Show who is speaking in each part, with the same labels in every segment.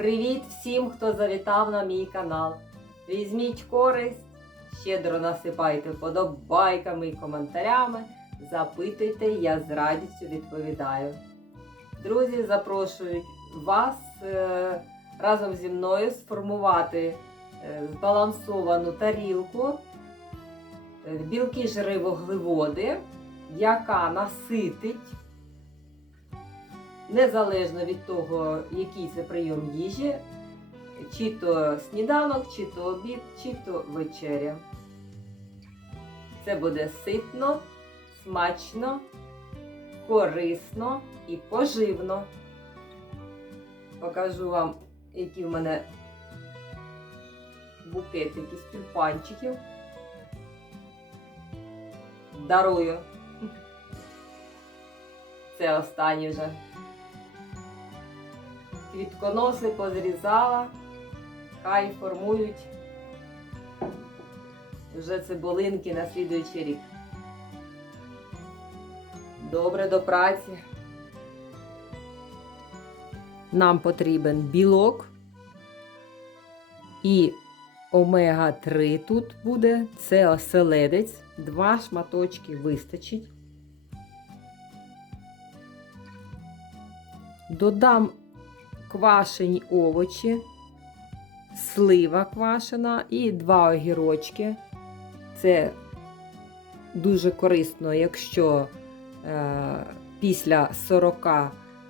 Speaker 1: Привіт всім, хто завітав на мій канал. Візьміть користь, щедро насипайте вподобайками і коментарями. Запитуйте, я з радістю відповідаю. Друзі, запрошую вас е, разом зі мною сформувати е, збалансовану тарілку, е, білки жири вуглеводи, яка наситить незалежно від того, який це прийом їжі, чи то сніданок, чи то обід, чи то вечеря. Це буде ситно, смачно, корисно і поживно. Покажу вам, які в мене букетики з тюльпанчиків. Дарую. Це останні вже квітконоси позрізала, хай формують вже цибулинки на слідуючий рік. Добре до праці. Нам потрібен білок і омега-3 тут буде. Це оселедець. Два шматочки вистачить. Додам квашені овочі, слива квашена і два огірочки. Це дуже корисно, якщо е, після 40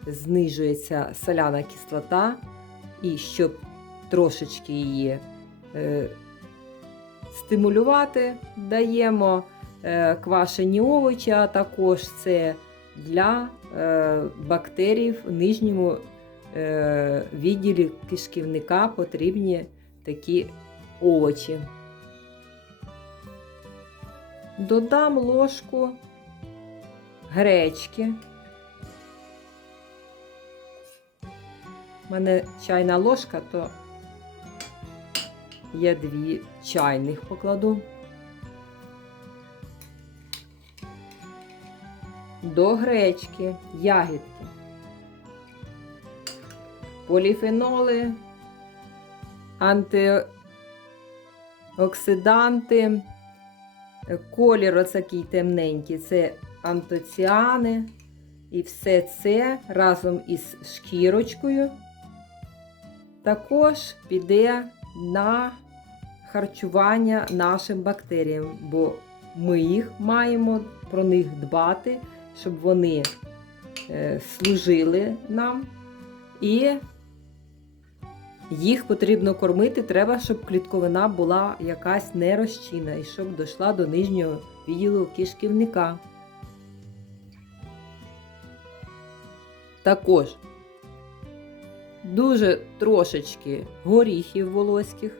Speaker 1: знижується соляна кислота, і щоб трошечки її е, стимулювати, даємо е, квашені овочі, а також це для е, бактерій в нижньому відділі кишківника потрібні такі овочі. Додам ложку гречки. У мене чайна ложка, то я дві чайних покладу. До гречки, ягідки поліфеноли, антиоксиданти, колір оцякий темненький це антоціани. І все це разом із шкірочкою також піде на харчування нашим бактеріям, бо ми їх маємо про них дбати, щоб вони е, служили нам. І їх потрібно кормити, треба, щоб клітковина була якась нерозчинна і щоб дійшла до нижнього відділу кишківника. Також дуже трошечки горіхів волоських.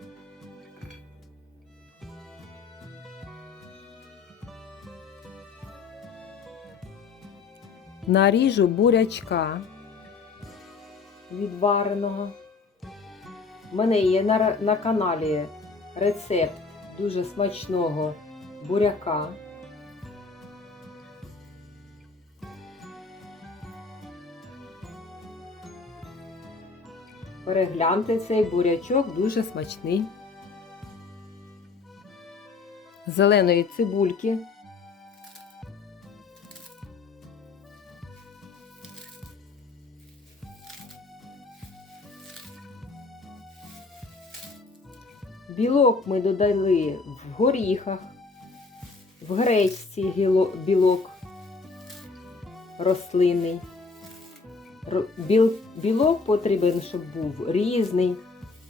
Speaker 1: Наріжу бурячка відвареного. У мене є на, на каналі рецепт дуже смачного буряка. Перегляньте цей бурячок дуже смачний. Зеленої цибульки. Білок ми додали в горіхах, в гречці білок рослинний. Біл, білок потрібен, щоб був різний,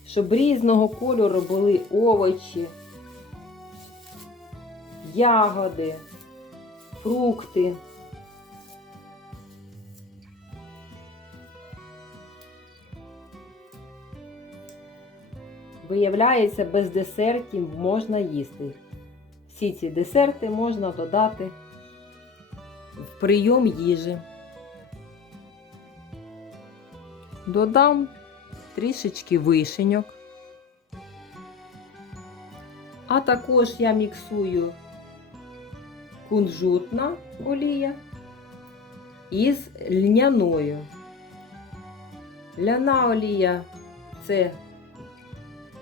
Speaker 1: щоб різного кольору були овочі, ягоди, фрукти. Виявляється, без десертів можна їсти. Всі ці десерти можна додати в прийом їжі. Додам трішечки вишеньок. А також я міксую кунжутна олія із льняною. Ляна олія це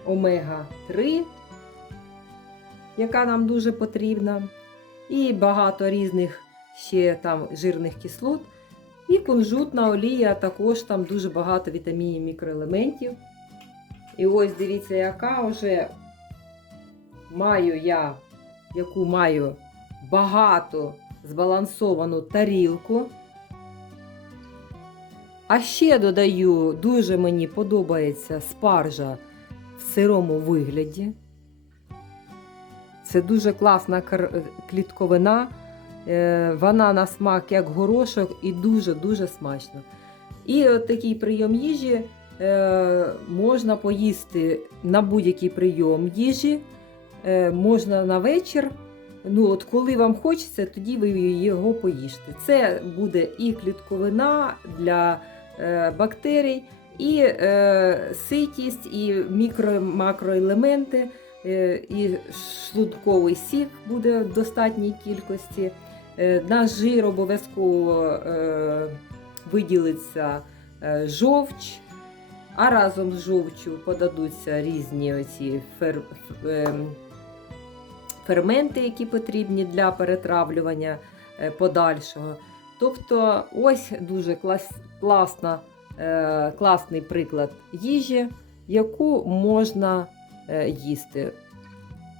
Speaker 1: омега-3, яка нам дуже потрібна. І багато різних ще там жирних кислот. І кунжутна олія також там дуже багато вітамінів, мікроелементів. І ось дивіться, яка вже маю я, яку маю багато збалансовану тарілку. А ще додаю, дуже мені подобається спаржа сирому вигляді. Це дуже класна клітковина. Е, Вона на смак як горошок і дуже-дуже смачно. І от такий прийом їжі е, можна поїсти на будь-який прийом їжі, е, можна на вечір. Ну, от коли вам хочеться, тоді ви його поїжте. Це буде і клітковина для е, бактерій, і е, ситість, і мікро-макроелементи, е, і шлунковий сік буде в достатній кількості. Е, на жир обов'язково е, виділиться е, жовч, а разом з жовчю подадуться різні оці фер, ем, ферменти, які потрібні для перетравлювання е, подальшого. Тобто, ось дуже клас, класна, е, класний приклад їжі, яку можна е, їсти.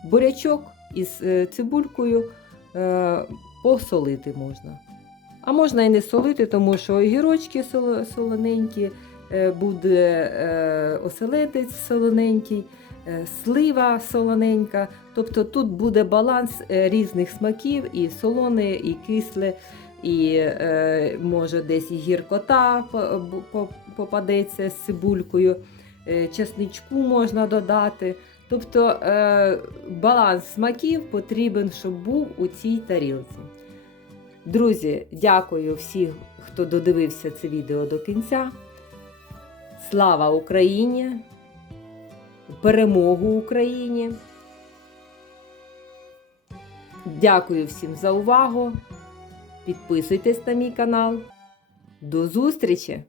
Speaker 1: Бурячок із е, цибулькою е, посолити можна. А можна і не солити, тому що огірочки солоненькі, е, буде е, оселедець солоненький, е, слива солоненька. Тобто тут буде баланс е, різних смаків, і солоне, і кисле, і е, може десь і гіркота по- по- попадеться з цибулькою, е, чесничку можна додати. Тобто е, баланс смаків потрібен, щоб був у цій тарілці. Друзі, дякую всім, хто додивився це відео до кінця. Слава Україні! Перемогу Україні! Дякую всім за увагу. Підписуйтесь на мій канал. До зустрічі!